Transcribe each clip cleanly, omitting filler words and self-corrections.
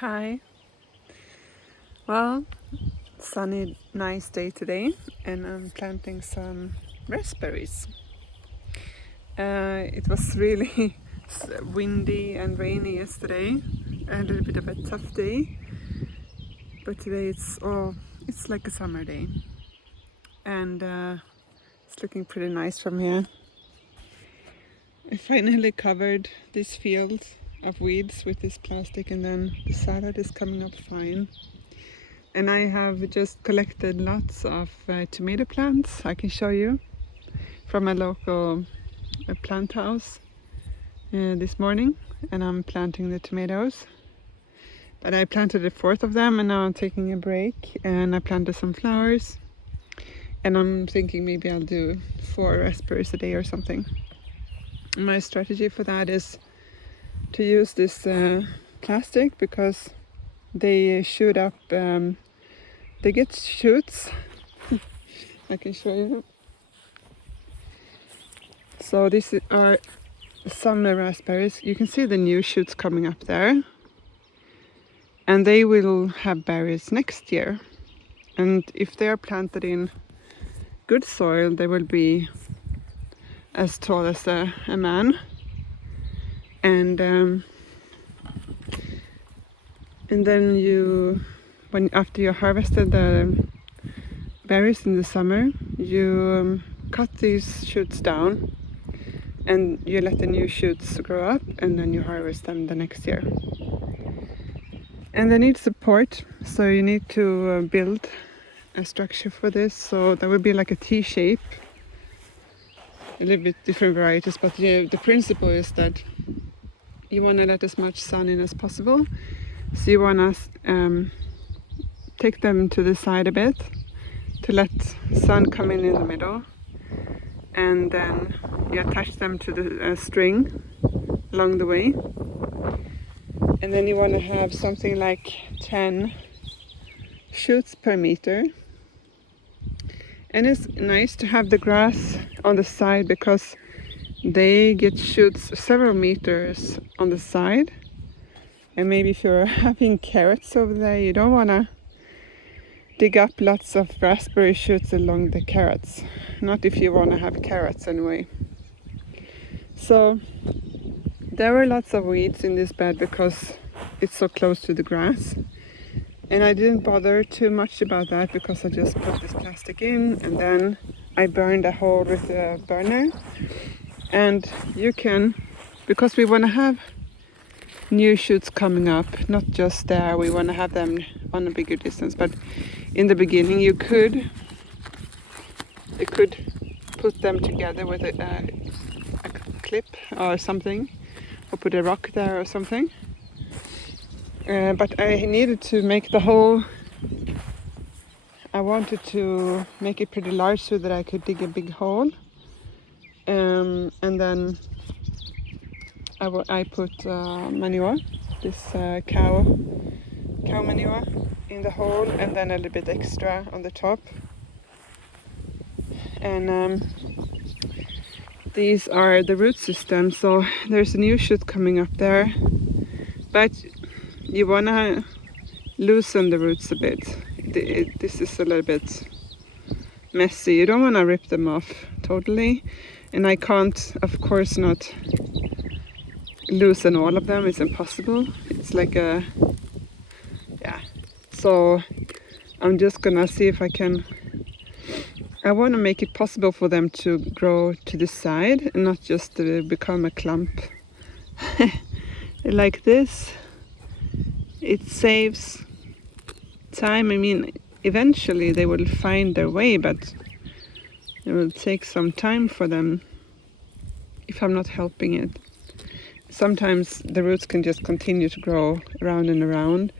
Hi. Well, sunny, nice day today, and I'm planting some raspberries. It was really windy and rainy yesterday, a little bit of a tough day, but today it's like a summer day, and it's looking pretty nice from here. I finally covered this field of weeds with this plastic, and then the salad is coming up fine. And I have just collected lots of tomato plants I can show you from a local plant house this morning, and I'm planting the tomatoes. But I planted a fourth of them, and now I'm taking a break, and I planted some flowers, and I'm thinking maybe I'll do 4 raspberries a day or something. My strategy for that is to use this plastic because they shoot up, they get shoots. I can show you. So these are summer raspberries. You can see the new shoots coming up there, and they will have berries next year. And if they are planted in good soil, they will be as tall as a man. And then after you harvested the berries in the summer, you cut these shoots down and you let the new shoots grow up, and then you harvest them the next year. And they need support, so you need to build a structure for this. So that would be like a T shape, a little bit different varieties, but the principle is that you want to let as much sun in as possible. So you want to take them to the side a bit to let sun come in the middle, and then you attach them to the string along the way. And then you want to have something like 10 shoots per meter. And it's nice to have the grass on the side because they get shoots several meters on the side. And maybe if you're having carrots over there, you don't want to dig up lots of raspberry shoots along the carrots. Not if you want to have carrots anyway. So there were lots of weeds in this bed because it's so close to the grass. And I didn't bother too much about that because I just put this plastic in, and then I burned a hole with a burner. And you can, because we want to have new shoots coming up, not just there, we want to have them on a bigger distance. But in the beginning you could put them together with a clip or something, or put a rock there or something. But I needed to make the hole, I wanted to make it pretty large so that I could dig a big hole. And then I put manure, this cow manure in the hole, and then a little bit extra on the top. And these are the root system, so there's a new shoot coming up there, but you want to loosen the roots a bit. This is a little bit messy. You don't want to rip them off totally, and I can't, of course, not loosen all of them. It's impossible. It's like so I'm just gonna see if I want to make it possible for them to grow to the side and not just to become a clump like this. It saves time. I mean, eventually they will find their way, but it will take some time for them if I'm not helping it. Sometimes the roots can just continue to grow around and around.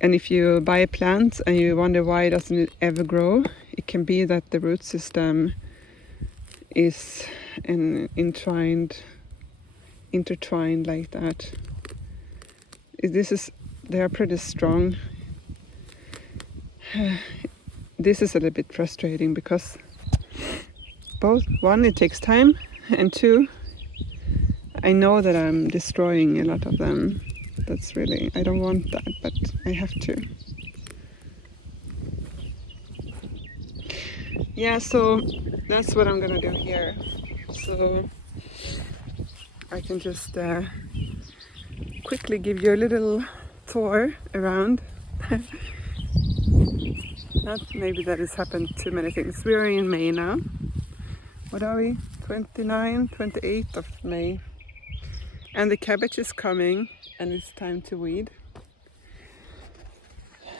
And if you buy a plant and you wonder why it doesn't ever grow, it can be that the root system is intertwined like that. They are pretty strong. This is a little bit frustrating because both, one, it takes time, and two, I know that I'm destroying a lot of them. That's really, I don't want that, but I have to. Yeah, so that's what I'm gonna do here. So I can just quickly give you a little tour around. Not maybe that has happened too many things. We are in May now. What are we? 28th of May. And the cabbage is coming and it's time to weed.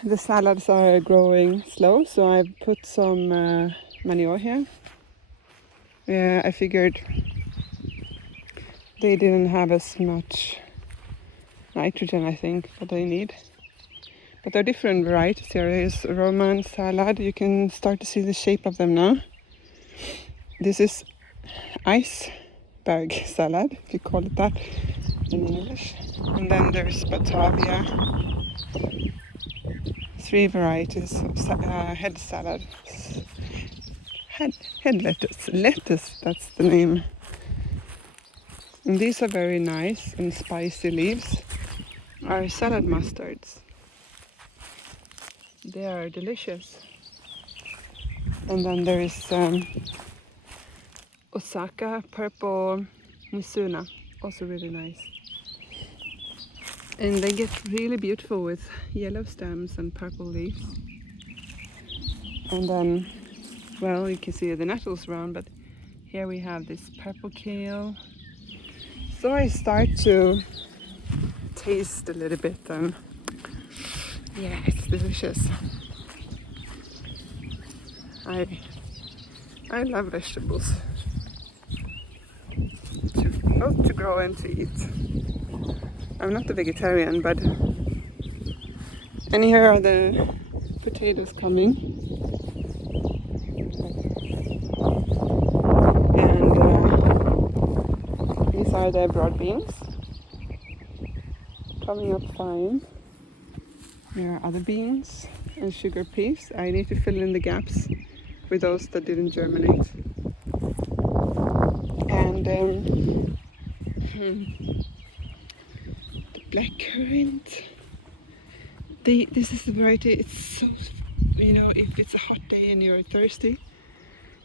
The salads are growing slow, so I put some manure here. Yeah, I figured they didn't have as much nitrogen, I think, that they need. But there are different varieties. There is Roman salad. You can start to see the shape of them now. This is iceberg salad, if you call it that in English. And then there's Batavia. 3 varieties of head salad. Head lettuce. Lettuce, that's the name. And these are very nice and spicy leaves. Are salad mustards. They are delicious. And then there is Osaka purple Misuna, also really nice. And they get really beautiful with yellow stems and purple leaves. And then, well, you can see the nettles around, but here we have this purple kale. So I start to taste a little bit and yeah, it's delicious. I love vegetables, both to grow and to eat. I'm not a vegetarian, but and here are the potatoes coming, and these are the broad beans coming up fine. There are other beans and sugar peas. I need to fill in the gaps with those that didn't germinate. And the blackcurrant. This is the variety. It's so, you know, if it's a hot day and you're thirsty,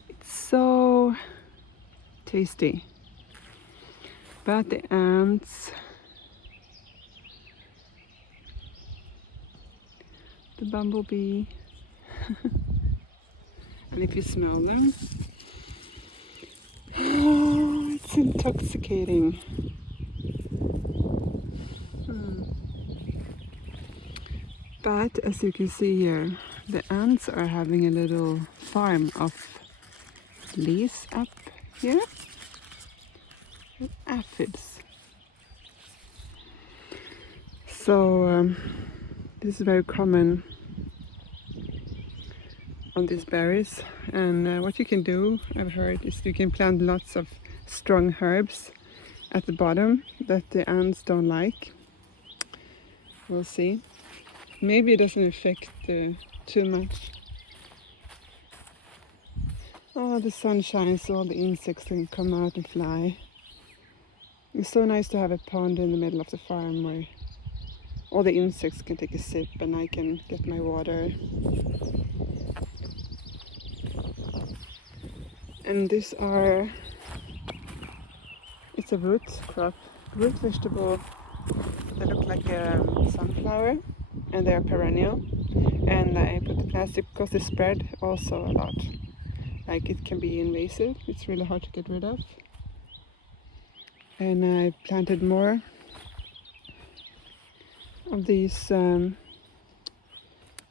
it's so tasty. But the ants, the bumblebee, and if you smell them, oh, it's intoxicating. But as you can see here, the ants are having a little farm of leaves up here, with aphids. So this is very common on these berries, and what you can do, I've heard, is you can plant lots of strong herbs at the bottom that the ants don't like. We'll see. Maybe it doesn't affect too much. Oh, the sun shines, so all the insects can come out and fly. It's so nice to have a pond in the middle of the farm where all the insects can take a sip and I can get my water. And these are, it's a root crop, root vegetable. They look like a sunflower and they are perennial. And I put the plastic because they spread also a lot. Like it can be invasive, it's really hard to get rid of. And I planted more of these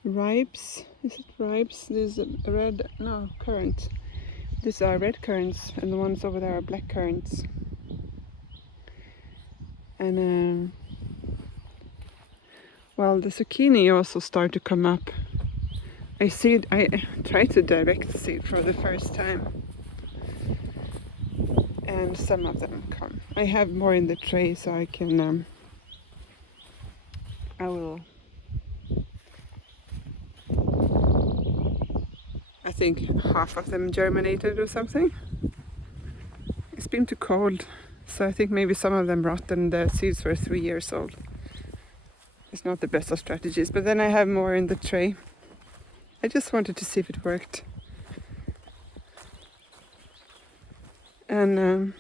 ribes. Is it ribes? This is red, no, currant. These are red currants and the ones over there are black currants. And well, the zucchini also start to come up. I tried to direct seed for the first time. And some of them come. I have more in the tray so I can, I think half of them germinated or something. It's been too cold, so I think maybe some of them rot and the seeds were 3 years old. It's not the best of strategies, but then I have more in the tray. I just wanted to see if it worked. And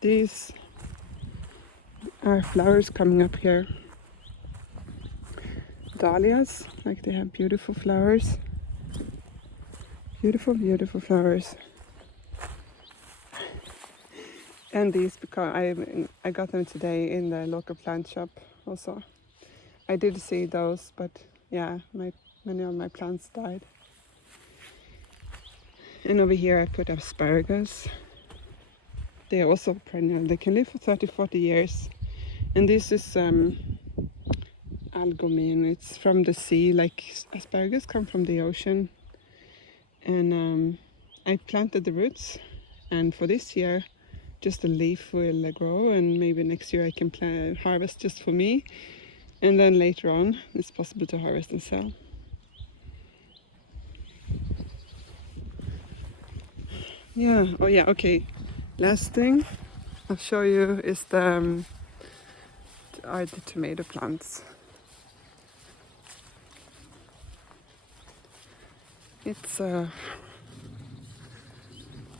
these are flowers coming up here. Dahlias, like they have beautiful flowers. Beautiful, beautiful flowers. And these, because I got them today in the local plant shop also. I did see those, but yeah, many of my plants died. And over here I put asparagus. They are also perennial. They can live for 30-40 years. And this is algomine. It's from the sea, like asparagus come from the ocean. And I planted the roots, and for this year just a leaf will grow, and maybe next year I can harvest just for me, and then later on it's possible to harvest and sell. Yeah, oh yeah, okay. Last thing I'll show you is the tomato plants. It's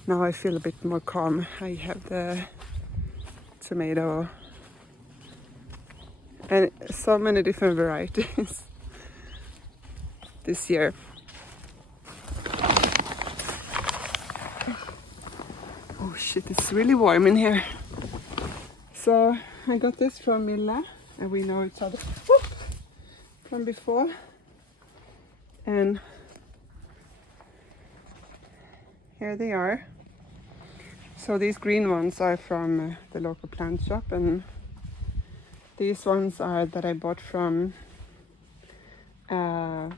now I feel a bit more calm. I have the tomato and so many different varieties this year. Oh shit, it's really warm in here. So I got this from Milla, and we know each other from before. And here they are. So these green ones are from the local plant shop, and these ones are that I bought from a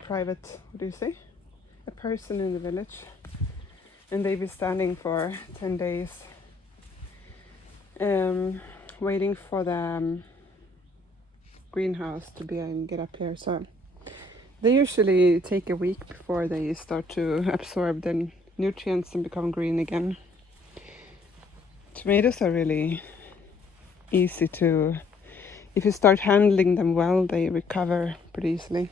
private, what do you say? A person in the village. And they've been standing for 10 days waiting for the greenhouse to get up here. So they usually take a week before they start to absorb the nutrients and become green again. Tomatoes are really easy to, if you start handling them well, they recover pretty easily.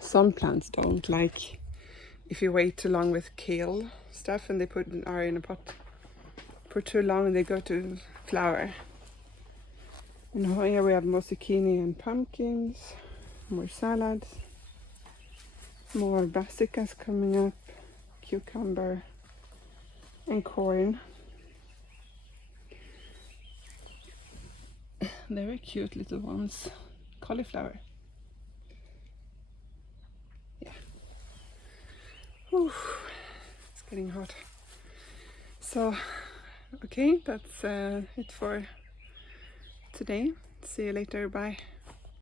Some plants don't, like if you wait too long with kale stuff and they are in a pot for too long, they go to flower. And here we have more zucchini and pumpkins, more salads, more brassicas coming up, cucumber and corn. Very cute little ones. Cauliflower. Yeah. Whew. It's getting hot. So, okay, that's it for today. See you later. Bye.